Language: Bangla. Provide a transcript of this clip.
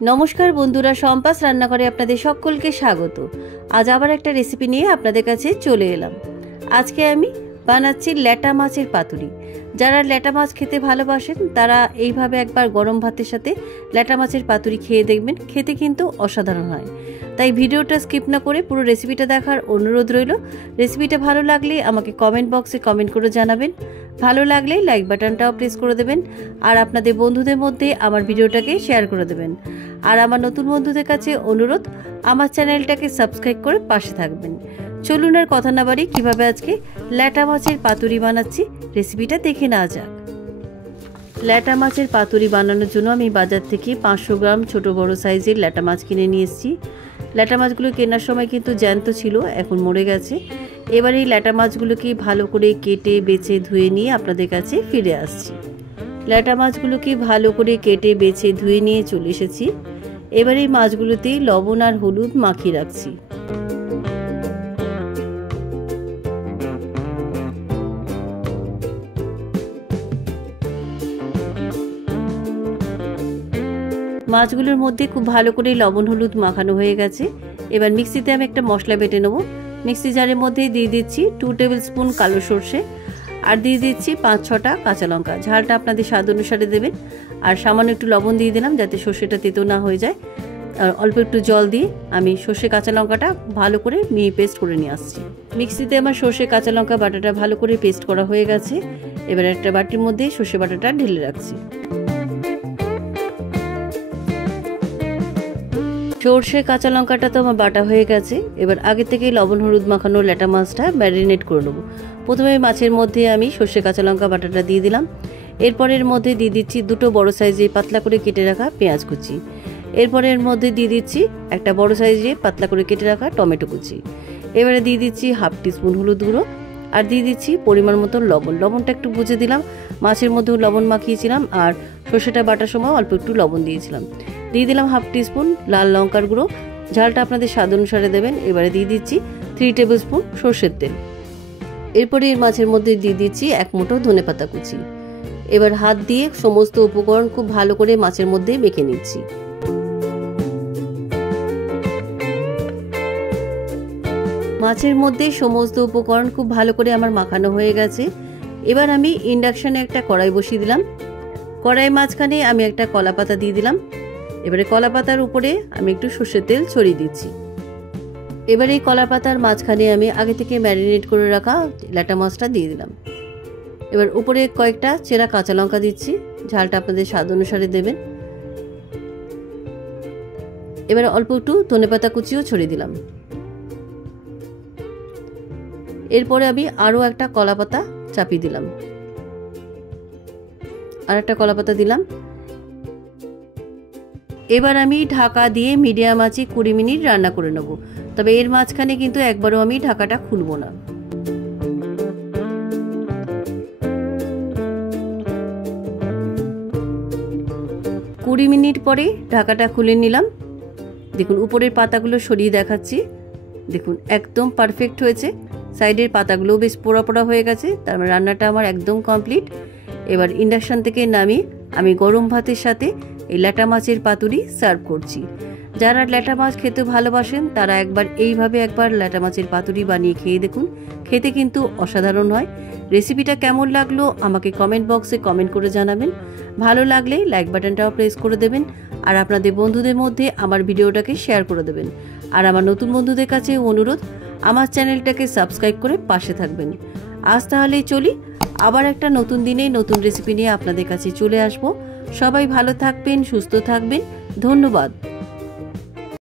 नमस्कार बंधुरा सम्पास रान्नाघरे आपनादेर सकलके स्वागत। आज आबार एक रेसिपि निये आपनादेर काछे चले एलाम। आजके आमी बानाच्छि ল্যাটা माछेर पातुरी। যারা ল্যাটা মাছ খেতে ভালোবাসেন তারা এইভাবে একবার গরম ভাতের সাথে ল্যাটা মাছের পাতুরি খেয়ে দেখবেন, খেতে কিন্তু অসাধারণ হয়। তাই ভিডিওটা স্কিপ না করে পুরো রেসিপিটা দেখার অনুরোধ রইল। রেসিপিটা ভালো লাগলে আমাকে কমেন্ট বক্সে কমেন্ট করে জানাবেন, ভালো লাগলে লাইক বাটনটাও প্রেস করে দেবেন, আর আপনাদের বন্ধুদের মধ্যে আমার ভিডিওটাকে শেয়ার করে দেবেন। আর আমার নতুন বন্ধুদের কাছে অনুরোধ, আমার চ্যানেলটাকে সাবস্ক্রাইব করে পাশে থাকবেন। চলুন আর কথা না বাড়ি কিভাবে আজকে ল্যাটা মাছের পাতুরি বানাচ্ছি রেসিপিটা দেখে নেওয়া যাক। ল্যাটা মাছের পাতুরি বানানোর জন্য আমি বাজার থেকে 500 গ্রাম ছোট বড় সাইজের ল্যাটা মাছ কিনে নিয়ে এসেছি। ল্যাটা মাছগুলো কেনার সময় কিন্তু জ্যান্ত ছিল, এখন মরে গেছে। এবার এই ল্যাটা মাছগুলোকে ভালো করে কেটে বেছে ধুয়ে নিয়ে আপনাদের কাছে ফিরে আসছি। ল্যাটা মাছগুলোকে ভালো করে কেটে বেছে ধুয়ে নিয়ে চলে এসেছি। এবার এই মাছগুলোতে লবণ আর হলুদ মাখিয়ে রাখছি। মাছগুলোর মধ্যে খুব ভালো করে লবণ হলুদ মাখানো হয়ে গেছে। এবার মিক্সিতে আমি একটা মশলা বেটে নেব। মিক্সি জারের মধ্যে দিয়ে দিচ্ছি 2 টেবিল স্পুন কালো সর্ষে, আর দিয়ে দিচ্ছি 5-6টা কাঁচা লঙ্কা। ঝালটা আপনাদের স্বাদ অনুসারে দেবেন। আর সামান্য একটু লবণ দিয়ে দিলাম যাতে সর্ষেটা তেতো না হয়ে যায়। আর অল্প একটু জল দিয়ে আমি সর্ষে কাঁচা লঙ্কাটা ভালো করে মিহি পেস্ট করে নিয়ে আসছি। মিক্সিতে আমার সর্ষে কাঁচা লঙ্কা বাটাটা ভালো করে পেস্ট করা হয়ে গেছে। এবার একটা বাটির মধ্যে সর্ষে বাটাটা ঢেলে রাখছি। সর্ষে কাঁচা লঙ্কাটা তো আমার বাটা হয়ে গেছে। এবার আগে থেকে লবণ হলুদ মাখানো ল্যাটা মাছটা ম্যারিনেট করে নেবো। প্রথমে মাছের মধ্যে আমি সর্ষে কাঁচা লঙ্কা বাটাটা দিয়ে দিলাম। এরপর এর মধ্যে দিয়ে দিচ্ছি 2টো বড় সাইজে পাতলা করে কেটে রাখা পেঁয়াজ কুচি। এরপর এর মধ্যে দিয়ে দিচ্ছি একটা বড় সাইজে পাতলা করে কেটে রাখা টমেটো কুচি। এবারে দিয়ে দিচ্ছি 1/2 টিস্পুন হলুদ গুঁড়ো, আর দিয়ে দিচ্ছি পরিমাণ মতো লবণ। লবণটা একটু বুঝে দিলাম, মাছের মধ্যেও লবণ মাখিয়েছিলাম আর সর্ষেটা বাটার সময় অল্প একটু লবণ দিয়েছিলাম। দিয়ে দিলাম 1/2 টিস্পুন লাল লঙ্কার গুঁড়ো, ঝালটা আপনাদের স্বাদ অনুসারে দেবেন। এবারে দিয়ে দিচ্ছি 3 টেবিল স্পুন সর্ষের তেল। এরপরে এর মাছের মধ্যে দিয়ে দিচ্ছি 1 মুঠো ধনেপাতা কুচি। এবার হাত দিয়ে সমস্ত উপকরণ খুব ভালো করে মাছের মধ্যে মেখে নিচ্ছি। মাছের মধ্যে সমস্ত উপকরণ খুব ভালো করে আমার মাখানো হয়ে গেছে। এবার আমি ইন্ডাকশনে একটা কড়াই বসিয়ে দিলাম। কড়াই মাঝখানে আমি একটা কলা পাতা দিয়ে দিলাম। এবারে কলা পাতার উপরে আমি একটু সর্ষের তেল ছড়িয়ে দিচ্ছি। এবার এই কলা পাতার মাঝখানে আমি আগে থেকে ম্যারিনেট করে রাখা ল্যাটা মাছটা দিয়ে দিলাম। এবার উপরে কয়েকটা চেরা কাঁচা লঙ্কা দিচ্ছি, ঝালটা আপনাদের স্বাদ অনুসারে দেবেন। এবার অল্প একটু ধনেপাতা কুচিও ছড়িয়ে দিলাম। এরপরে আমি আরও একটা কলা পাতা চাপিয়ে দিলাম, আর একটা কলা পাতা দিলাম। এবার আমি ঢাকা দিয়ে মিডিয়াম আঁচে 20 মিনিট রান্না করে নেব। তবে এর মাঝখানে কিন্তু একবারও আমি ঢাকাটা খুলব না। কুড়ি মিনিট পরে ঢাকাটা খুলে নিলাম। দেখুন উপরের পাতাগুলো সরিয়ে দেখাচ্ছি। দেখুন একদম পারফেক্ট হয়েছে। সাইডের পাতাগুলো বেশ পোড়া পোড়া হয়ে গেছে। তার মানে রান্নাটা আমার একদম কমপ্লিট। এবার ইন্ডাকশন থেকে নামিয়ে আমি গরম ভাতের সাথে এই ল্যাটা মাছের পাতুরি সার্ভ করছি। যারা ল্যাটা মাছ খেতে ভালোবাসেন তারা এইভাবে একবার ল্যাটা মাছের পাতুরি বানিয়ে খেয়ে দেখুন, খেতে কিন্তু অসাধারণ হয়। রেসিপিটা কেমন লাগলো আমাকে কমেন্ট বক্সে কমেন্ট করে জানাবেন, ভালো লাগলে লাইক বাটনটাও প্রেস করে দেবেন, আর আপনাদের বন্ধুদের মধ্যে আমার ভিডিওটাকে শেয়ার করে দেবেন। আর আমার নতুন বন্ধুদের কাছে অনুরোধ, আমার চ্যানেলটাকে সাবস্ক্রাইব করে পাশে থাকবেন। আজ তাহলেই চলি, আবার একটা নতুন দিনে নতুন রেসিপি নিয়ে আপনাদের কাছে চলে আসবো। সবাই ভালো থাকবেন, সুস্থ থাকবেন। ধন্যবাদ।